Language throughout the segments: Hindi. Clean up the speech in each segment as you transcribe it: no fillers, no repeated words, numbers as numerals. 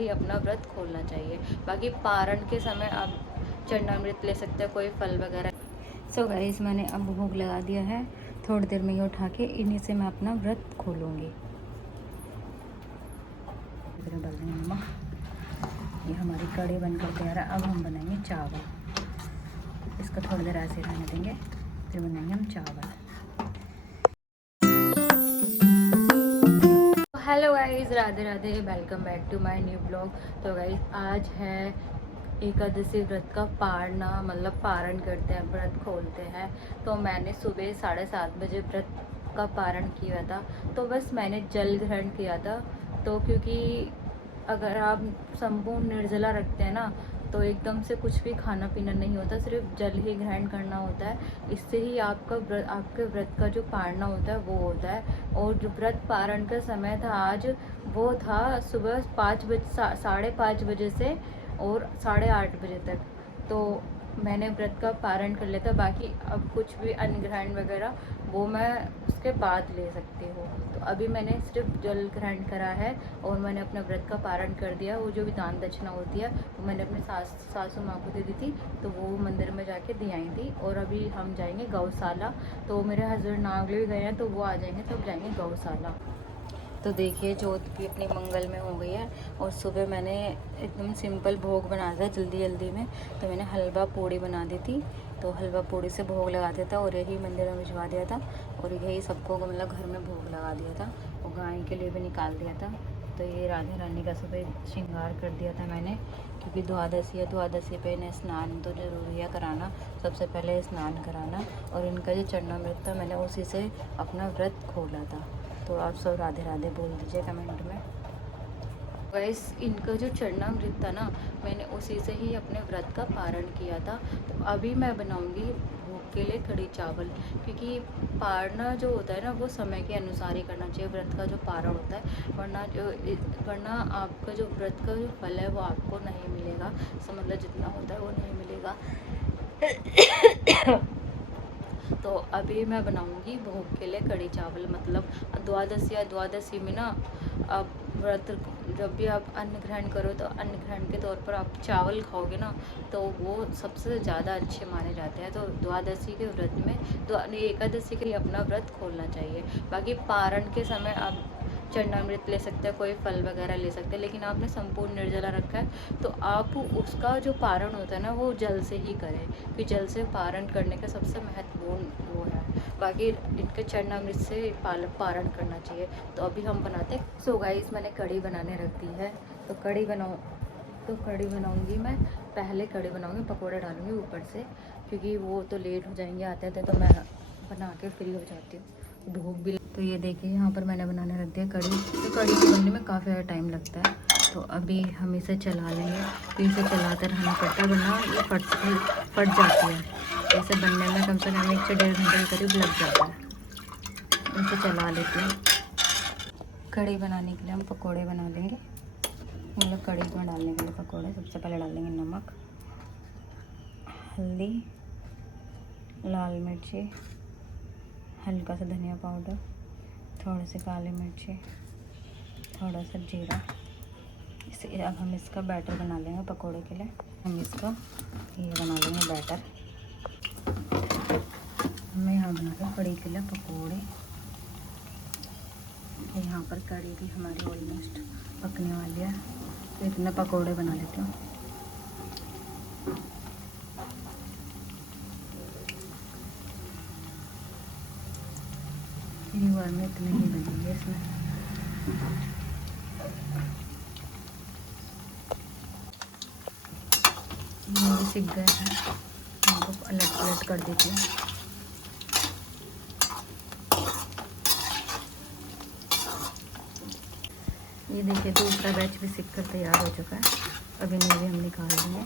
ही अपना व्रत खोलना चाहिए। बाकी पारण के समय आप चरणामृत ले सकते हैं, कोई फल वगैरह। सो गाइस, मैंने अब भोग लगा दिया है। थोड़ी देर में ये उठा के इन्हीं से मैं अपना व्रत खोलूँगी। डाल देंगे नमक। ये हमारी कढ़ी बनकर तैयार है। अब हम बनाएंगे चावल। इसको थोड़ी देर ऐसे रहने देंगे, फिर बनाएंगे हम चावल। Hello guys, Radhe Radhe, welcome back to my new blog. तो गाइस, आज है एकादशी व्रत का पारना, मतलब पारण करते हैं, व्रत खोलते हैं। तो मैंने सुबह 7:30 बजे व्रत का पारण किया था। तो बस मैंने जल ग्रहण किया था। तो क्योंकि अगर आप संपूर्ण निर्जला रखते हैं ना, तो एकदम से कुछ भी खाना पीना नहीं होता, सिर्फ जल ही ग्रहण करना होता है। इससे ही आपका व्रत, आपके व्रत का जो पारना होता है वो होता है। और जो व्रत पारण का समय था आज, वो था सुबह 5:30 बजे से और 8:30 बजे तक। तो मैंने व्रत का पारण कर लिया था। बाकी अब कुछ भी अन्न ग्रहण वगैरह वो मैं उसके बाद ले सकती हूँ। तो अभी मैंने सिर्फ जल ग्रहण करा है और मैंने अपने व्रत का पारण कर दिया। वो जो भी दान दक्षिणा होती है वो मैंने अपने सासू माँ को दे दी थी, तो वो मंदिर में जाके दी आई थी। और अभी हम जाएंगे गौशाला। तो मेरे हस्बैंड नागले भी गए हैं, तो वो आ जाएंगे, तब जाएंगे गौशाला। तो देखिए, जोत भी अपनी मंगल में हो गई है। और सुबह मैंने एकदम सिंपल भोग बनाया था जल्दी जल्दी में। तो मैंने हलवा पूड़ी बना दी थी। तो हलवा पूड़ी से भोग लगा दिया था और यही मंदिर में भिजवा दिया था। और यही सबको मतलब घर में भोग लगा दिया था और गाय के लिए भी निकाल दिया था। तो ये राधा रानी का सुबह श्रृंगार कर दिया था मैंने, क्योंकि द्वादशी है। द्वादशी पे इन्हें स्नान तो ज़रूरी है कराना, सबसे पहले स्नान कराना। और इनका जो चरणामृत था, मैंने उसी से अपना व्रत खोला था। तो आप सब राधे राधे बोल दीजिए कमेंट में। वैस इनका जो चरणामृत था ना, मैंने उसी से ही अपने व्रत का पारण किया था। तो अभी मैं बनाऊंगी भोग के लिए कढ़ी चावल, क्योंकि पारना जो होता है ना, वो समय के अनुसार ही करना चाहिए, व्रत का जो पारण होता है। वरना आपका जो व्रत का जो फल है वो आपको नहीं मिलेगा। मतलब जितना होता है वो नहीं मिलेगा। तो अभी मैं बनाऊंगी भोग के लिए कढ़ी चावल। मतलब द्वादशी में ना, आप व्रत जब भी आप अन्न ग्रहण करो, तो अन्न ग्रहण के तौर पर आप चावल खाओगे ना, तो वो सबसे ज़्यादा अच्छे माने जाते हैं। तो द्वादशी के व्रत में, एकादशी के लिए अपना व्रत खोलना चाहिए। बाकी पारण के समय आप चरणामृत ले सकते हैं, कोई फल वगैरह ले सकते हैं। लेकिन आपने संपूर्ण निर्जला रखा है, तो आप उसका जो पारण होता है ना, वो जल से ही करें, क्योंकि जल से पारण करने का सबसे महत्वपूर्ण वो है। बाकी इनके चरणामृत से पारण करना चाहिए। तो अभी हम बनाते हैं। सो गाइस, मैंने कढ़ी बनाने रख दी है। तो कढ़ी बनाऊंगी मैं। पहले कढ़ी बनाऊंगी, पकोड़े डालूंगी ऊपर से, क्योंकि वो तो लेट हो जाएंगे आते थे। तो मैं बना के फ्री हो जाती हूँ, भूख भी। तो ये देखिए, यहाँ पर मैंने बनाने रख दिया कढ़ी। तो कढ़ी के बनने में काफ़ी ज़्यादा टाइम लगता है। तो अभी हम इसे चला लेंगे। तो इसे चलाते रहना पड़ता है, वरना ये फट जाती है। इसे बनने में कम से कम 1 से 1.5 घंटे के करीब लग जाता है। इसे चला लेते हैं। कढ़ी बनाने के लिए हम पकोड़े बना लेंगे। मतलब कढ़ी में डालने के लिए पकोड़े। सबसे पहले डालेंगे नमक, हल्दी, लाल मिर्ची, हल्का सा धनिया पाउडर, थोड़े से काली मिर्ची, थोड़ा सा जीरा। इसे अब हम इसका बैटर बना लेंगे पकोड़े के लिए। हम इसका ये बना लेंगे बैटर। मैं यहाँ बना रही हूँ कढ़ी के लिए पकोड़े। यहाँ पर कढ़ी भी हमारी ऑलमोस्ट पकने वाली है, तो इतने पकोड़े बना लेती हूँ। एक बार में इतने ही बनेंगे इसमें। ये भी सीख गए हैं, इनको अलट पलट कर देती हूँ। ये देखिए, दूसरा बैच भी सीख कर तैयार हो चुका है। अभी इन्हें भी हम निकाल देंगे।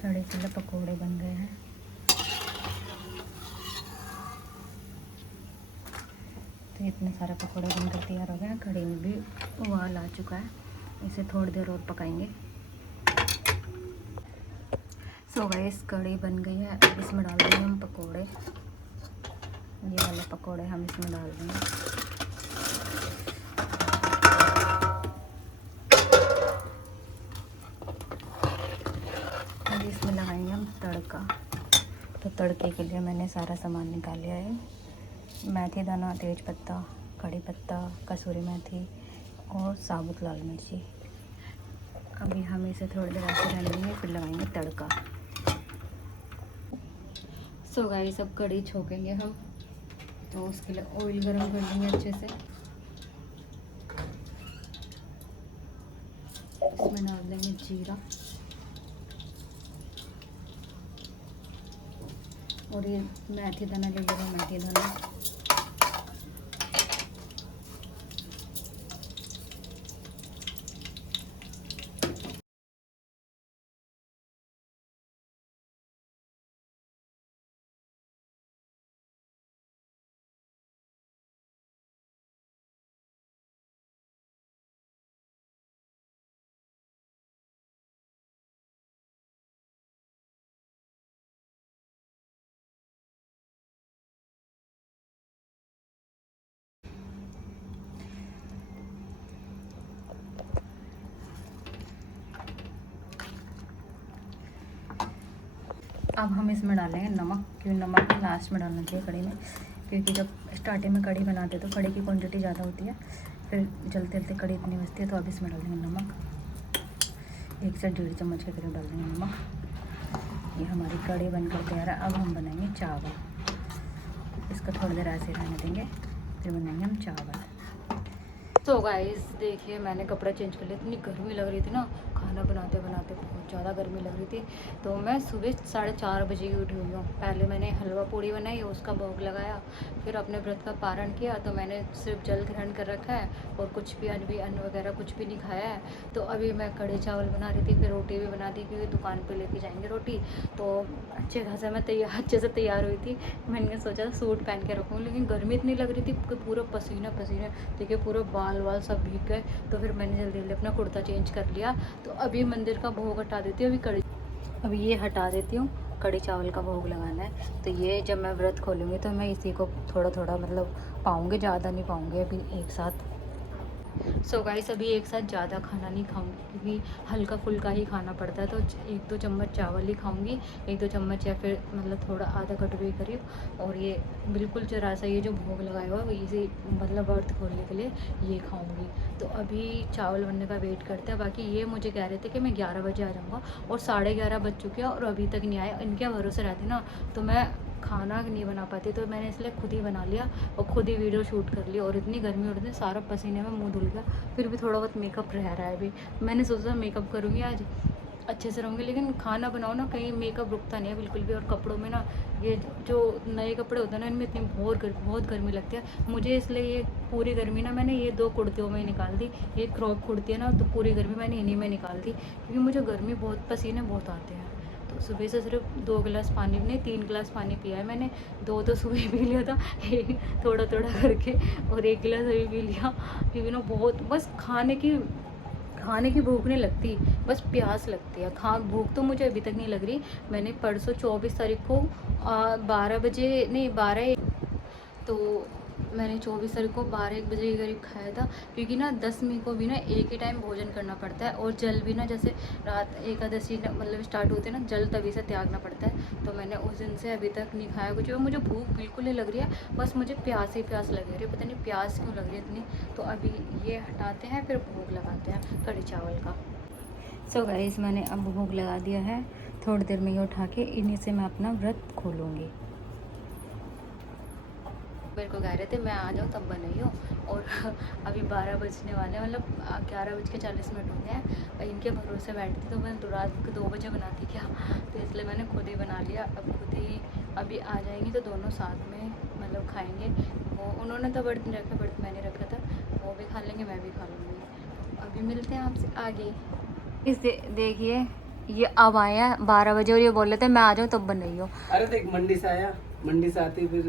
कढ़ी के लिए पकोड़े बन गए हैं। तो इतने सारे पकोड़े बनकर तैयार हो गए हैं। कढ़ी में भी उबाल आ चुका है। इसे थोड़ी देर और पकाएंगे। सो गाइस कढ़ी बन गई है। अब इसमें डाल देंगे हम पकोड़े। ये वाले पकोड़े हम इसमें डाल देंगे। अब इसमें लगाएंगे हम तड़का। तो तड़के के लिए मैंने सारा सामान निकाल लिया है। मेथी दाना, तेज पत्ता, कड़ी पत्ता, कसूरी मेथी और साबुत लाल मिर्ची। अभी हम इसे थोड़ी देर ऐसे रहने देंगे, फिर लगाएंगे तड़का। सो गाइस अब कढ़ी छोकेंगे हम, तो उसके लिए ऑयल गरम कर लेंगे अच्छे से। इसमें डाल देंगे जीरा और ये मेथी दाना ले लेगा, मेथी दाना। अब हम इसमें डालेंगे नमक, क्योंकि नमक लास्ट में डालना चाहिए कढ़ी में, क्योंकि जब स्टार्टिंग में कढ़ी बनाते तो कढ़ी की क्वांटिटी ज़्यादा होती है, फिर जलते जलते कढ़ी इतनी बचती है। तो अब इसमें डालेंगे नमक, 1 से 1.5 चम्मच के करीब डाल देंगे नमक। ये हमारी कढ़ी बनकर तैयार है। अब हम बनाएंगे चावल। इसको थोड़ी देर ऐसे रहने देंगे, फिर बनाएंगे हम चावल। तो गाइस देखिए मैंने कपड़ा चेंज कर लिया। इतनी गर्मी लग रही थी ना, खाना बनाते बनाते बहुत ज़्यादा गर्मी लग रही थी। तो मैं सुबह 4:30 बजे की उठी हुई हूँ। पहले मैंने हलवा पूड़ी बनाई, उसका भोग लगाया, फिर अपने व्रत का पारण किया। तो मैंने सिर्फ जल ग्रहण कर रखा है और कुछ भी अन्न वगैरह कुछ भी नहीं खाया है। तो अभी मैं कढ़ी चावल बना रही थी, फिर रोटी भी बना दी, क्योंकि दुकान पर लेके जाएंगे रोटी। तो अच्छे खासा मैं अच्छे से तैयार हुई थी। मैंने सोचा सूट पहन के रखूँ, लेकिन गर्मी इतनी लग रही थी कि पूरा पसीना पसीना, देखिए पूरा बाल सब भीग गए। तो फिर मैंने जल्दी जल्दी अपना कुर्ता चेंज कर लिया। तो अभी मंदिर का भोग हटा देती हूँ। अभी ये हटा देती हूँ, कढ़ी चावल का भोग लगाना है। तो ये जब मैं व्रत खोलूँगी तो मैं इसी को थोड़ा थोड़ा मतलब पाऊँगी, ज़्यादा नहीं पाऊँगी अभी एक साथ। सो गाइस अभी एक साथ ज़्यादा खाना नहीं खाऊंगी, क्योंकि हल्का फुल्का ही खाना पड़ता है। तो 1-2 चम्मच चावल ही खाऊंगी, 1-2 चम्मच या फिर मतलब थोड़ा आधा कटोरी करीब। और ये बिल्कुल जरा सा ये जो भोग लगाया हुआ है इसे मतलब व्रत खोलने के लिए ये खाऊंगी। तो अभी चावल बनने का वेट करते हैं। बाकी ये मुझे कह रहे थे कि मैं 11 बजे आ जाऊँगा, और 11:30 बज चुके हैं और अभी तक नहीं आए। इनके भरोसे रहती ना तो मैं खाना नहीं बना पाती। तो मैंने इसलिए खुद ही बना लिया और खुद ही वीडियो शूट कर लिया। और इतनी गर्मी उड़ती, सारा पसीने में मुंह धुल गया। फिर भी थोड़ा बहुत मेकअप रह रहा है अभी। मैंने सोचा मेकअप करूँगी आज, अच्छे से रहूँगी। लेकिन खाना बनाओ ना, कहीं मेकअप रुकता नहीं है बिल्कुल भी। और कपड़ों में ना ये जो नए कपड़े होते हैं ना, इनमें इतनी बहुत गर्मी लगती है मुझे। इसलिए ये पूरी गर्मी ना मैंने ये 2 कुर्तियों में निकाल दी। ये क्रॉप कुर्ती है ना, तो पूरी गर्मी मैंने इन्हीं में निकाल दी, क्योंकि मुझे गर्मी बहुत, पसीने बहुत आते हैं। तो सुबह से सिर्फ 2 गिलास पानी, नहीं 3 गिलास पानी पिया है मैंने। 2 तो सुबह पी लिया था थोड़ा थोड़ा करके, और 1 गिलास अभी पी लिया, क्योंकि ना बहुत बस खाने की भूख नहीं लगती, बस प्यास लगती है। भूख तो मुझे अभी तक नहीं लग रही। मैंने परसों 24 तारीख को 12 बजे नहीं 12 तो मैंने 24 तारीख को 12-1 बजे के करीब खाया था, क्योंकि ना 10वीं को भी ना एक ही टाइम भोजन करना पड़ता है। और जल भी ना, जैसे रात एकादशी मतलब स्टार्ट होते हैं ना, जल तभी से त्यागना पड़ता है। तो मैंने उस दिन से अभी तक नहीं खाया कुछ। मुझे भूख बिल्कुल नहीं लग रही है, बस मुझे प्यास ही प्यास लग रही है। पता नहीं प्यास क्यों लग रही है इतनी। तो अभी ये हटाते हैं, फिर भोग लगाते हैं कढ़ी चावल का। सो गाइस मैंने अब भोग लगा दिया है। थोड़ी देर में ये उठा के इन्हीं से मैं अपना व्रत खोलूँगी। मेरे को कह रहे थे मैं आ जाऊँ तब बनाई हो, और अभी 12 बजने वाले, मतलब 11:40 हो गए हैं। इनके भरोसे बैठती तो मैं रात को 2 बजे बनाती क्या। तो इसलिए मैंने खुद ही बना लिया। अब खुद ही अभी आ जाएंगी तो दोनों साथ में मतलब खाएंगे। वो उन्होंने तो व्रत नहीं रखा, व्रत मैंने रखा था। वो भी खा लेंगे, मैं भी खा लूँगी। अभी मिलते हैं आपसे आगे। देखिए ये अब आए हैं 12 बजे, और ये बोल रहे थे मैं आ जाऊँ तब बनाई हो। अरे देख मंडी से आया, मंडी से आते फिर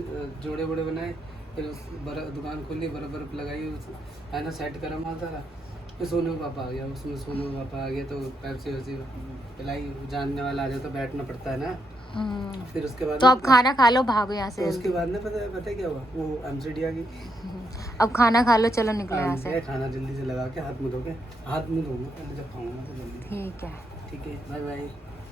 जोड़े वोड़े बनाए, फिर उस दुकान खोली, बर्फ लगाई, है ना, सेट करा माल सारा। फिर सोनू का पापा आ गया, उसमें सोनू का पापा आ गया तो पैप्सी वैसी पिलाई, जानने वाला आ जाए तो बैठना पड़ता है ना। फिर उसके बाद तो अब खाना खा लो, भागो यहाँ तो से उसके जल्दी। बाद ना पता है क्या हुआ, वो एमसीडी आ गई। अब खाना खा लो, चलो निकलो यहाँ से। खाना जल्दी से लगा के हाथ मुँह धो के, हाथ मुँह धोऊंगा पहले जब खाऊंगा तो जल्दी। ठीक है। ठीक है, बाय बाय।